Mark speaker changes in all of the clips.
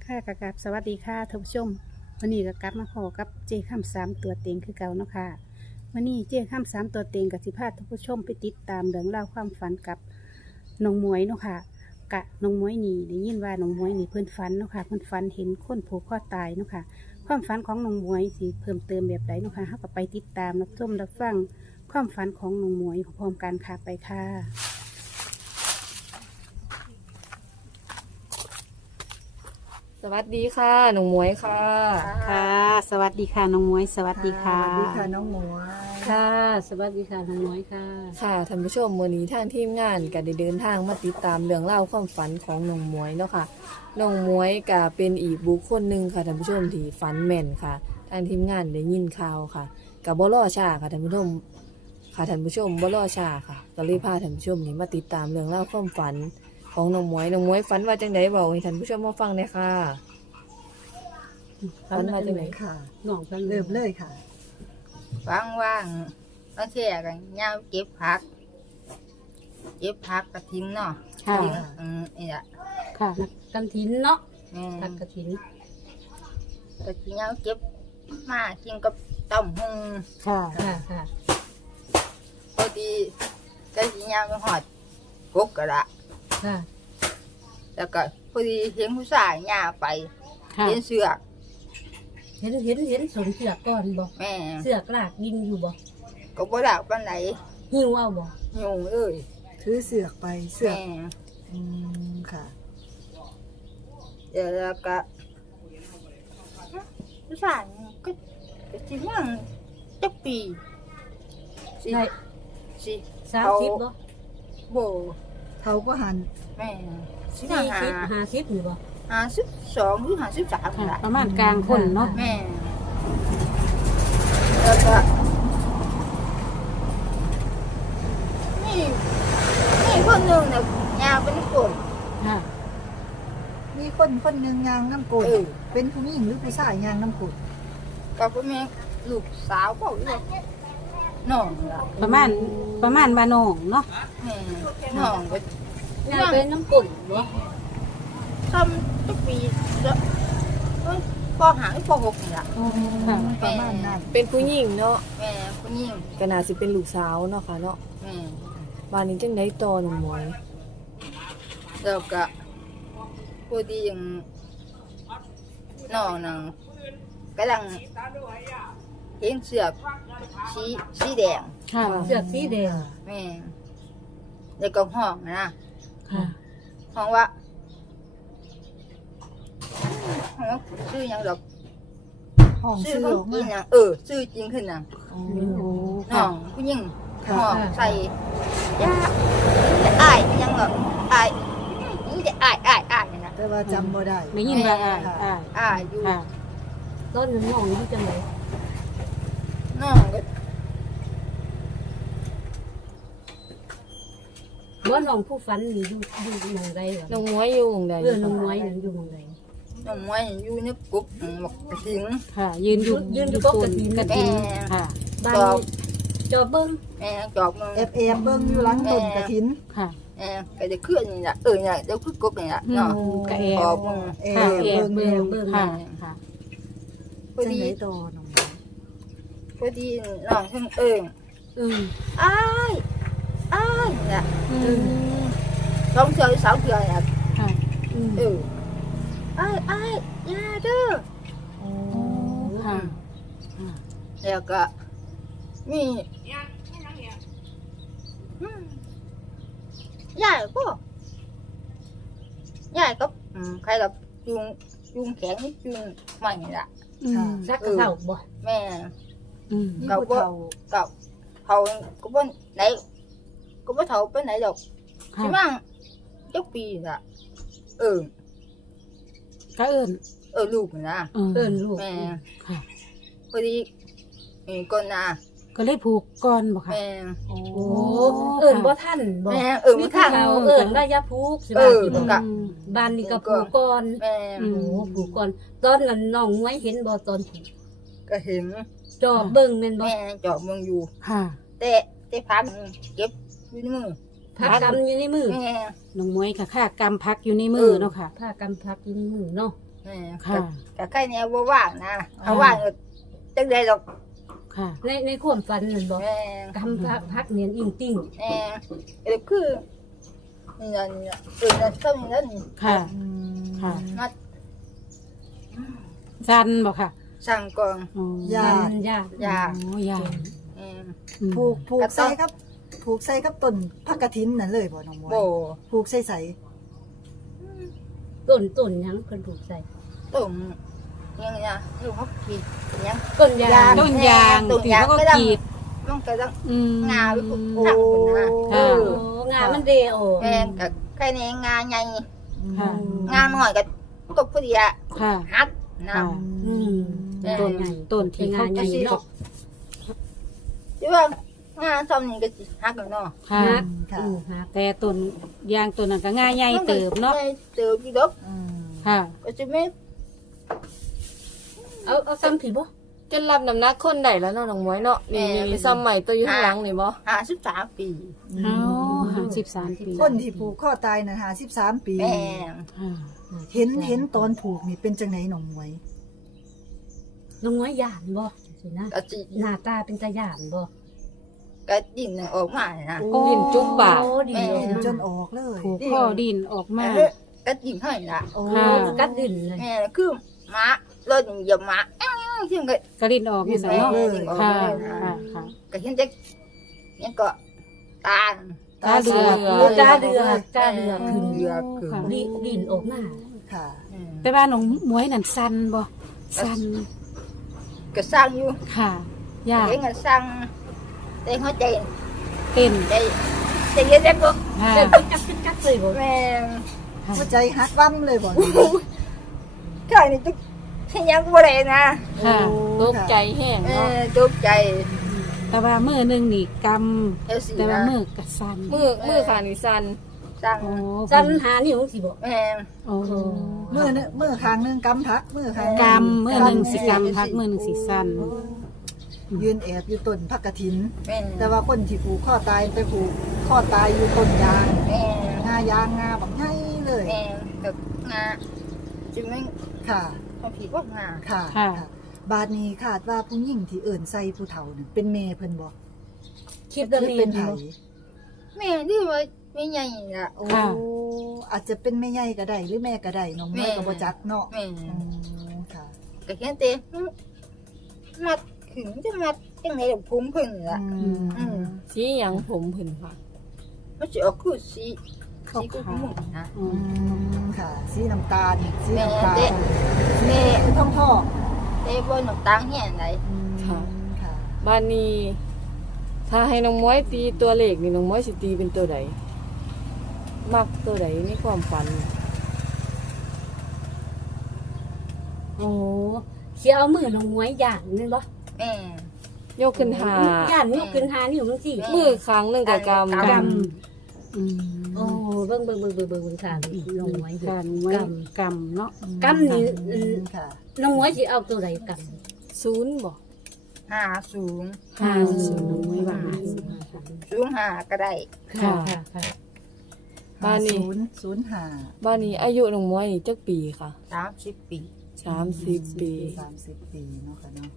Speaker 1: ค่ะกะกับสวัสดีค่ะท่านผู้ชมวันนี้ก็กลับมาพอกับเจ้าข้ามสามตัวเต็งคือเก่าเนาะค่ะวันนี้เจ้าข้ามสามตัวเต็งกับสิพาท่านผู้ชมไปติดตามเรื่องเล่าวความฝันกับน้องหมวยเนาะค่ะกะน้องหมวยนี่ได้ยินว่าน้องหมวยนี่เพิ่นฝันเนาะค่ะเพิ่นฝันเห็นคนผูกคอตายเนาะค่ะความฝันของน้องหมวยสิเพิ่มเติมแบบใดเนาะค่ะเฮาก็ไปติดตามรับชมรับฟังความฝันของน้องหมวยพร้อมๆกันค่ะไปค่ะ
Speaker 2: สวัสดีค่ะหนูหมวยค่ะ
Speaker 1: ค่ะ สวัสดีค่ะน้องหมวยสวัสดีค่ะ
Speaker 3: สวัสดีค่ะน้องหมวย
Speaker 1: ค่ะ สวัสดีค่ะน้องหมวยค่ะ
Speaker 2: ค่ะท่านผู้ชมวันนี้ทางทีมงานก็ได้เดินทางมาติดตามเรื่องเล่าวความฝันของน้องหมวยเนาะค่ะน้องหมวยก็เป็นอีกบุคคลหนึ่งค่ะท่านผู้ชมที่ฝันแม่นค่ะ ทางทีมงานได้ยินข่าวค่ะกับบ่รอช้าค่ะท่านผู้ชมบ่รอช้าค่ะก็เลยพาท่านผู้ชมนี่มาติดตามเรื่องเล่าวความฝันของน้องหมวยฝันว่าจังไดบอกให้ท่านผู้ชมมาฟังหน่อยค่ะ ฝันว่าจังได
Speaker 3: ค่ะ
Speaker 1: น้องฟัง
Speaker 3: เริ่มเลยค่ะ
Speaker 4: ว่างๆบางทีกันย่าเก็บผักกระทิ้งเนาะ
Speaker 1: ค่ะ
Speaker 4: ทิ้งนี่แหละ
Speaker 1: ค่ะกันถินเนาะ
Speaker 4: แม่
Speaker 1: ผักกระถิน
Speaker 4: กระทิ้งย่าเก็บมากินกับต้มหุง
Speaker 1: ค่ะ ค่ะ
Speaker 4: พอดีกระทิ้งย่าไปหอดกกกระละ
Speaker 1: ค่ะ
Speaker 4: แล้วก็พอดีเห็นผู้ชายย่าไป
Speaker 1: ค่ะ
Speaker 4: เห็นเสือก
Speaker 5: เห็นสนเสือกก่อนบ่
Speaker 4: แม่
Speaker 5: เสือกลากดินอยู่บ่
Speaker 4: ก็บ่ได้ปานไหน
Speaker 5: หิวเอาบ่
Speaker 4: ยุงเลย
Speaker 3: ถือเสือกไปเสือก
Speaker 4: แม่
Speaker 3: ค่ะ
Speaker 4: เดี๋ยวแล้วก็ผู้ชายก็สิยังจักปีสิ
Speaker 5: ได้
Speaker 4: สิ
Speaker 5: 30บ่
Speaker 4: โบ
Speaker 3: เขาก็หัน
Speaker 4: แม่สิ
Speaker 5: 40 50นี่บ่
Speaker 4: 52หรือ53นี่
Speaker 1: ค่ะ
Speaker 4: ล่ะ
Speaker 1: ประมาณกลางคนเนาะ
Speaker 4: แม่แล้วก็นี่คนหนึงน่ะยาวเป็นคน
Speaker 1: ค่ะ
Speaker 3: มีคนหนึ่งยางน้ำกรด
Speaker 4: เออ
Speaker 3: เป็นผู้หญิงหรือผู้ชายยางน้ำกรด
Speaker 4: ก็พ่อแม่ลูกสาวเปล่าหรือว่าน้องล่ะ
Speaker 1: ประมาณว่าน้องเนาะ
Speaker 4: แม่น้องก็
Speaker 5: งานเป็นน้ำกุ่นบ่
Speaker 4: ทำทุกปีแล้วเอ้ยปหาปหกนี่ล่ะ
Speaker 1: ค่ะ
Speaker 3: ประมาณนั้น
Speaker 2: เป็นผู้หญิงเนาะ
Speaker 4: แม่คนยิ่ง
Speaker 2: ก็น่าสิเป็นลูกสาวเนาะค่ะเนาะ
Speaker 4: แม่
Speaker 2: บ้านนี้จังไดต่อน้องหมวย
Speaker 4: แล้วก็พอดีอย่างน้องนางกำลังเห็นเสือกสีแดง
Speaker 1: ค่ะ
Speaker 5: เสือกสีแดง
Speaker 4: แม่แล้วก็ห้องนะ
Speaker 1: ค่ะ
Speaker 4: ห้องว่าชื่อหยังดอก
Speaker 3: ห้อง
Speaker 4: ชื่อ
Speaker 3: เสื
Speaker 4: ข
Speaker 3: อ
Speaker 4: อง
Speaker 3: ก
Speaker 4: จริง
Speaker 3: มา
Speaker 4: นะชื่อจริงขึ้นนะ
Speaker 1: โอ้
Speaker 4: น้องผู้หญิง
Speaker 3: ค่ะ
Speaker 4: ห้องใส่ยาจะอายยังหรออายนี่จะอายนะ
Speaker 3: แต่ว่าจำบ่ได้
Speaker 1: ไม่ยินว่าอ่า
Speaker 4: อายอยู่
Speaker 1: ค่ะ
Speaker 5: ต้นน้องอยู่จังได๋
Speaker 4: น้องก็
Speaker 5: บ่น้องผู้ฝันนี่อยู่หม่องใด
Speaker 2: น้องหมวยอยู่หม้องใด
Speaker 5: น้องมวยนี่อยู่หม่องใด
Speaker 4: น้องมวยอยู่ในกุ๊บหมกกระถิง
Speaker 1: ค่ะ ยืนอยู่
Speaker 5: ยืนอยู่
Speaker 1: ต้
Speaker 5: กกกระถิน
Speaker 1: กระถินค่ะ
Speaker 5: บ้าน
Speaker 4: จอบ
Speaker 5: จอเบิ่ง
Speaker 4: แม่จอบมึง
Speaker 3: แอบเบิ้งอยู่หลังต้นกระถิน
Speaker 1: ค่ะ
Speaker 4: ก็จะเคลื่อนนี่แหละเนี่ยเดี๋ยวคือกบนี่แหละเนาะ
Speaker 1: กระแอ
Speaker 4: ออบ กมึง
Speaker 3: แอ
Speaker 1: ค่ะ
Speaker 3: บ
Speaker 1: แอบ
Speaker 3: เบิ้ง
Speaker 1: เบิ่
Speaker 3: อง ยู่
Speaker 1: ค่ะ ค่ะ
Speaker 4: พอ
Speaker 3: จัง
Speaker 4: ดี
Speaker 3: ไหนต่อน้องหมวย
Speaker 4: พอดีน้องเพิ่ง
Speaker 1: อืม
Speaker 4: อ้ายเนี่ย
Speaker 1: อืม
Speaker 4: สองเชือกสามเชือกเนี่ย
Speaker 1: ค่ะ
Speaker 4: อ้ายยาเด้อ
Speaker 3: โอ้
Speaker 1: ค่ะ
Speaker 4: แล้วก็มียายก็ยายก็ใครกับจุงแข็งจุงใหม่นี่แหละ
Speaker 1: อืม
Speaker 5: ซักกระเช้าบ่
Speaker 4: แม่
Speaker 1: อืม
Speaker 3: มีผู้เฒ่า
Speaker 4: กับเขาก็บ่ไหนก็บ่เท่าไปไหนดอก
Speaker 1: ค่ะ
Speaker 4: สิมั่งจักปีน่ะเออ
Speaker 1: ก็เอิ้น
Speaker 4: ลูกน่ะ
Speaker 5: เอิ้นลูก
Speaker 4: แม่
Speaker 1: ค่ะ
Speaker 4: พอดีก่อนน่ะ
Speaker 1: ก็เลยผูกก่อนบ่ค่ะ
Speaker 4: แม่
Speaker 1: โอ้
Speaker 5: โอ้เอิ้นบ่ทันบ่
Speaker 4: แม่
Speaker 5: มี
Speaker 4: มี
Speaker 5: ผู้
Speaker 4: ทาง
Speaker 5: เฒ่าเอิ้นว่าอย่าผูกสิว่าสิ
Speaker 4: เอ
Speaker 5: บ่
Speaker 4: อ
Speaker 1: ค่ะ
Speaker 5: บ้านนี้ก็ผูกก่อน
Speaker 4: แม่
Speaker 1: อื
Speaker 5: โอ้ผูกก่อนตอนนั้นน้องมวยเห็นบ่ตอนผูก
Speaker 4: ก็เห็น
Speaker 5: จอบเบิ่งแม่นบ่
Speaker 4: แม่จอบเมืองอยู่
Speaker 1: ค่ะ
Speaker 4: แต่พันเก็บอยู่ในมือ
Speaker 5: พักกำอยู่ในมือ
Speaker 4: แม่
Speaker 1: น้องมวยค่ะค่ากำพักอยู่ในมือเนาะค่ะ
Speaker 5: ผ้ากำพักอยู่ในมือเนาะ
Speaker 4: แม่
Speaker 1: ค่ะ
Speaker 4: ก็ใครเนี่ยบ่ว่างนะเอาว่างก็จังได๋ดอก
Speaker 1: ค่ะ
Speaker 5: ในความฝันนั่นบ่
Speaker 4: แม่
Speaker 5: กำพักเนียนอิงติ้ง
Speaker 4: แม่ก็คือนี่นั่นนั่นต้องนั่น
Speaker 1: ค่ะ ค่ะ
Speaker 4: นัด
Speaker 1: จันบ่ค่ะ
Speaker 4: สั่งกอง
Speaker 1: อ๋อย
Speaker 3: า
Speaker 5: มันยาก
Speaker 4: ยา
Speaker 1: โอ้ยา
Speaker 4: แม่
Speaker 3: ผูก
Speaker 4: กระต๊อบ
Speaker 3: ใส่ครับผูกใส่กับต้นผักกระถินนั่นเลยบ่น้องมวย
Speaker 4: โบ
Speaker 3: ผูกใส่ใส่
Speaker 5: ต้นหยังเพิ่นผูกใส่
Speaker 4: ตุ่มยังไงนะอยู่ฮอกกี้ยัง
Speaker 5: ต้นยาง
Speaker 1: ต้นยาง
Speaker 4: ต้น
Speaker 1: ตี
Speaker 4: ยาง
Speaker 1: เขาก็
Speaker 4: ก็ต้อง
Speaker 1: กรีด
Speaker 4: มันก็ต้อง
Speaker 1: อืม
Speaker 4: งาไว้ปลูก
Speaker 3: โอ้
Speaker 4: ผักคนนะ
Speaker 1: ค่ะ
Speaker 5: โอ้งานมันเดโอ
Speaker 4: แม่กับใครเนี่ยงาใหญ่
Speaker 1: ค่ะ
Speaker 4: งาหน่อยก็พอดีอะ
Speaker 1: ค่ะ
Speaker 4: ฮัดนะ
Speaker 1: ค่ะ
Speaker 5: อืม
Speaker 1: ต้นต้นที่เขา
Speaker 5: ใหญ่เนาะ
Speaker 4: ที่ว่างาทำนี่ก็สิฮักกันเนาะ
Speaker 1: ค่ะ
Speaker 3: ค่ะ
Speaker 5: ฮัก
Speaker 1: แต่ต้นยางต้นนั้นก็ง่ายใหญ่เติบเนาะ
Speaker 4: เติบพี่ดอก
Speaker 3: อืม
Speaker 1: ค่ะ
Speaker 4: ก็จะไม่
Speaker 5: เอาซ้ำผีบ่
Speaker 2: จนรับน้ำหนักคนได้แล้วเนาะน้องมวยเนาะนี่ซ้ำใหม่ตัวอยู่ข้างหลังนี่บ่
Speaker 4: 53 ปี
Speaker 1: เอา53 ปี
Speaker 3: คนที่ผูกข้อตายน่ะ53 ปี
Speaker 4: แม่
Speaker 1: ค่ะ
Speaker 3: เห็นตอนผูกนี่เป็นจังไหนน้องมวย
Speaker 5: ลุงน้อยย่านบ่สินะ
Speaker 4: ก็สิ
Speaker 5: หน้าตาเป็นตาย่านบ่
Speaker 4: ก็ดิ่นออกมานะ
Speaker 2: ดินจุ๊บปาก
Speaker 5: โอ้ดี
Speaker 3: เห็น
Speaker 5: จ
Speaker 3: จ
Speaker 5: น
Speaker 3: นออกเลย
Speaker 1: ผูกข้อดินออกมา
Speaker 4: ก็ดิ่นให้ละ
Speaker 3: โอ้
Speaker 1: ค่ะ
Speaker 5: กัดดินเลย
Speaker 4: แม่คือม้ารถเหยียบม้าซึ่งก็
Speaker 1: กระดินออกอยู่ซั่นเนาะ
Speaker 4: ดิ่นออก
Speaker 1: ค่ะ
Speaker 4: เลย
Speaker 1: ค่ะค่ะ
Speaker 4: ก็เห็นจักยังก็ตา
Speaker 1: ตาเดือก
Speaker 5: ตาเดือกตาเดือกขึ้น
Speaker 4: เดือกขึ้น
Speaker 1: ค่ะ
Speaker 5: ดินออกหน้า
Speaker 3: ค่ะ
Speaker 1: แต่ว่าน้องมวยนั่นสั่นบ่สั่น
Speaker 4: ก็สร้างอยู่
Speaker 1: ค่ะยาก
Speaker 4: เองก็สร้างแต่หัวใจ
Speaker 1: เต้น
Speaker 4: ใจเย็นได้บ่
Speaker 1: ค่ะ
Speaker 5: เดินไปกัดเลยบ่
Speaker 4: แม่
Speaker 3: หัวใจฮักวั่มเลยบ่
Speaker 4: ข้างนี่จุกยังบ่ได้นะ
Speaker 1: ค่ะ
Speaker 2: ตกใจแห้งเนาะ
Speaker 4: ตกใจ
Speaker 1: แต่ว่ามือหนึงนี่ก
Speaker 4: เฮ็ดสิ
Speaker 1: ำแต่ว่า
Speaker 4: นะ
Speaker 1: มือกระสั่น
Speaker 2: มือขานี่สั่น
Speaker 4: สร้าง
Speaker 1: โอ้
Speaker 5: จันหานิ้วสิบ่
Speaker 4: แม่
Speaker 1: โอ้
Speaker 3: มือข้างหนึงกำพักมือข้าง
Speaker 1: กำมือหนึงสิกำพักมือหนึงสิสั่น
Speaker 3: ยืนแอบอยู่ต้นผักกระถิน
Speaker 4: แม่
Speaker 3: แต่ว่าคนที่ผูกข้อตายไปผูกข้อตายอยู่ต้นยาง
Speaker 4: แม่
Speaker 3: งายางงาบักใหญ่เลย
Speaker 4: แม่ก็งาจึงไม่
Speaker 3: ค่ะ
Speaker 4: พอผิดว่างา
Speaker 3: ค่ะ บาดนี้คาดว่าผู้หญิงที่เอิ่นใส่ผู้เฒ่านั่นเป็นแม่เพิ่นบ่
Speaker 5: คิดว่า
Speaker 3: หรือ
Speaker 5: มี
Speaker 3: เป็นไผ
Speaker 4: แม่ดื้อไว้ไม่ใหญ่ละ
Speaker 3: โอ้อาจจะเป็นแม่ใหญ่ก็ได้หรือแม่ก็ได้น้อง
Speaker 4: แม่
Speaker 3: แม่ก็บ่จักเนาะ
Speaker 4: แม่
Speaker 3: ค่ะ
Speaker 4: ก็แค่เตะมัดขึงจะมัดจังไหนดอกพุ้มพึ่งละ
Speaker 2: สีหยังผมเพิ่นค่ะ
Speaker 4: มันจะออกคือสีกุ้งมุ่งนะ
Speaker 1: อืม
Speaker 3: ค่ะสีน้ำตาลสี
Speaker 4: แม่
Speaker 3: น้ำตาล
Speaker 4: เตะแม่
Speaker 3: เป็นท่องท่อ
Speaker 4: เตะบนหนังตางเหี้ยไหน
Speaker 2: ค่ะ
Speaker 3: ค่ะ
Speaker 2: บ้านนี้ถ้าให้น้องม้อยตีตัวเลขนี่น้องม้อยสิตีเป็นตัวใดมักตัวใดในความฝัน
Speaker 5: โอ้สิเอามือลงมวยย่านนั่นบ่
Speaker 4: แม่
Speaker 2: ยกขึ้นหา
Speaker 5: ย่านนิ้วขึ้นหานิ้วจังซี่
Speaker 2: มือครั้งหนึงกับกำ
Speaker 1: กำอืม
Speaker 5: โอ้เบิ่งค่ะลงมวย
Speaker 1: การไว้กำเนาะ
Speaker 5: กำนี่
Speaker 3: ค่ะ
Speaker 5: น้องมวยสิเอาตัวใดกำ
Speaker 2: ศูนย์บ่
Speaker 4: หาสูง
Speaker 1: ห้าสูงน้องมวยว่าห้าสูง
Speaker 4: สูงหาก็ได้
Speaker 5: ค่ะ
Speaker 2: บ้านนี้
Speaker 3: 05
Speaker 2: บ้านนี้อายุน้องม้อยนี่จักปีค่ะ
Speaker 4: 30 ปี
Speaker 2: 30 ปี
Speaker 3: 30 ปีเนาะค่ะเนาะ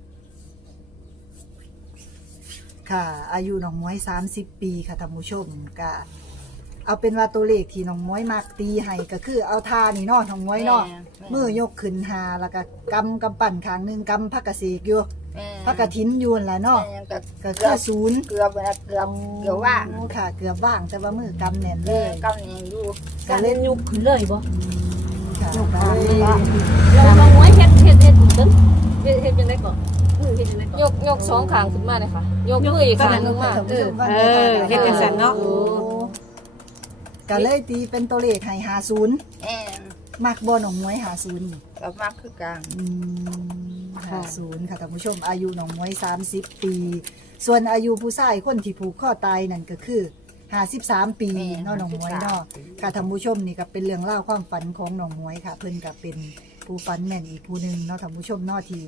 Speaker 3: ค่ะ อายุน้องม้อย30 ปีค่ะท่านผู้ชมก็เอาเป็นว่าตัวเลขที่น้องม้อยมักตีให้ก็คือเอาท่านี่เนาะน้องม้อยเนาะมือยกขึ้นหาแล้วก็กำปั่นข้างหนึงกำผักกะเสกอยู่ผักกะถินอยู่นั่นล่ะเนาะ
Speaker 4: ก็
Speaker 3: ก็คือศูนย์
Speaker 4: เกือบว่าง
Speaker 3: โอ้ค่ะ เกือบว่างแต่ว่ามือกำแน่นเล
Speaker 4: แม่
Speaker 3: ย
Speaker 4: กำยังอยู่
Speaker 3: ก็เล่น
Speaker 5: ยุกขึ้นเลยบ่
Speaker 3: ค่ะ
Speaker 5: เราน้องมวยเฮ็ดตึ้งเฮ็ดจังได๋ก่อนมือเฮ็ดจังได๋ก่อน
Speaker 2: ยกสองข้างขึ้นมาเลยค่ะ ยกมืออีกข้างหนึงมา
Speaker 1: เฮ็ดจังซั่นเนาะ
Speaker 3: โอ้ก็เลยตีเป็นตัวเลขให้50
Speaker 4: แม่
Speaker 3: มักบ่น้องมวย50นี่
Speaker 4: ก็มากคือกลาง
Speaker 3: 50ค่ะท่านผู้ชมอายุน้องมวย30 ปี ส่วนอายุผู้ชายคนที่ผูกข้อตายนั่นก็คือ53 ปีเนาะน้องมวยเนาะค่ะท่านผู้ชมนี่ก็เป็นเรื่องเล่าวความฝันของน้องมวยค่ะ เพิ่นก็เป็นผู้ฝันแม่นอีกผู้หนึงเนาะท่านผู้ชมเนาะที่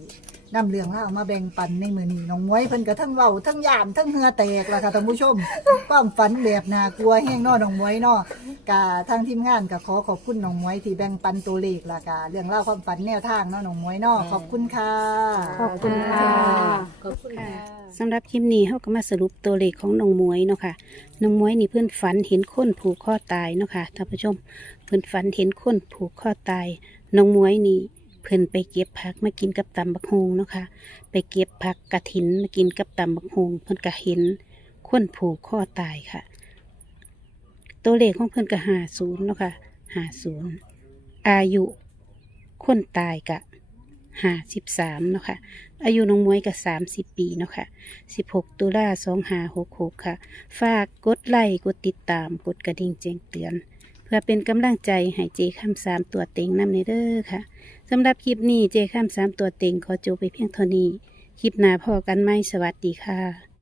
Speaker 3: นำเรื่องราวมาแบ่งปันในมื้อนี้น้องมวยเพิ่นก็ทั้งเว้าทั้งย่านทั้งเหงื่อแตกล่ะค่ะท่านผู้ชม ความฝันแบบน่ากลัวแฮงเนาะน้องมวยเนาะกะทางทีมงานก็ขอขอบคุณน้องมวยที่แบ่งปันตัวเลขล่ะกะเรื่องราวความฝันแนวทางเนาะน้องมวยเนาะขอบคุณค่ะ
Speaker 1: ขอบคุณค่ะ
Speaker 5: ขอบคุณค่ะ
Speaker 1: สำหรับคลิปนี้เขาก็มาสรุปตัวเลขของน้องหมวยเนาะค่ะน้องหมวยนี่เพื่อนฝันเห็นคนผูกคอตายเนาะค่ะท่านผู้ชมเพื่อนฝันเห็นคนผูกคอตายน้องหมวยนี่เพื่อนไปเก็บผักมากินกับตำบักฮงเนาะค่ะไปเก็บผักกระถินมากินกับตำบักฮงเพื่อนก็เห็นคนผูกคอตายค่ะ ตัวเลขของเพื่อนก็50เนาะค่ะ50อายุคนตายกะ53เนาะค่ะอายุน้องมวยก็30 ปีเนาะค่ะ16 ตุลา2566ค่ะฝากกดไลค์กดติดตามกดกระดิ่งแจ้งเตือน เพื่อเป็นกำลังใจให้เจข้าม3ตัวเต็งนำในเด้อค่ะสำหรับคลิปนี้เจข้าม3ตัวเต็งขอจบไปเพียงเท่านี้คลิปหน้าพอกันไหมสวัสดีค่ะ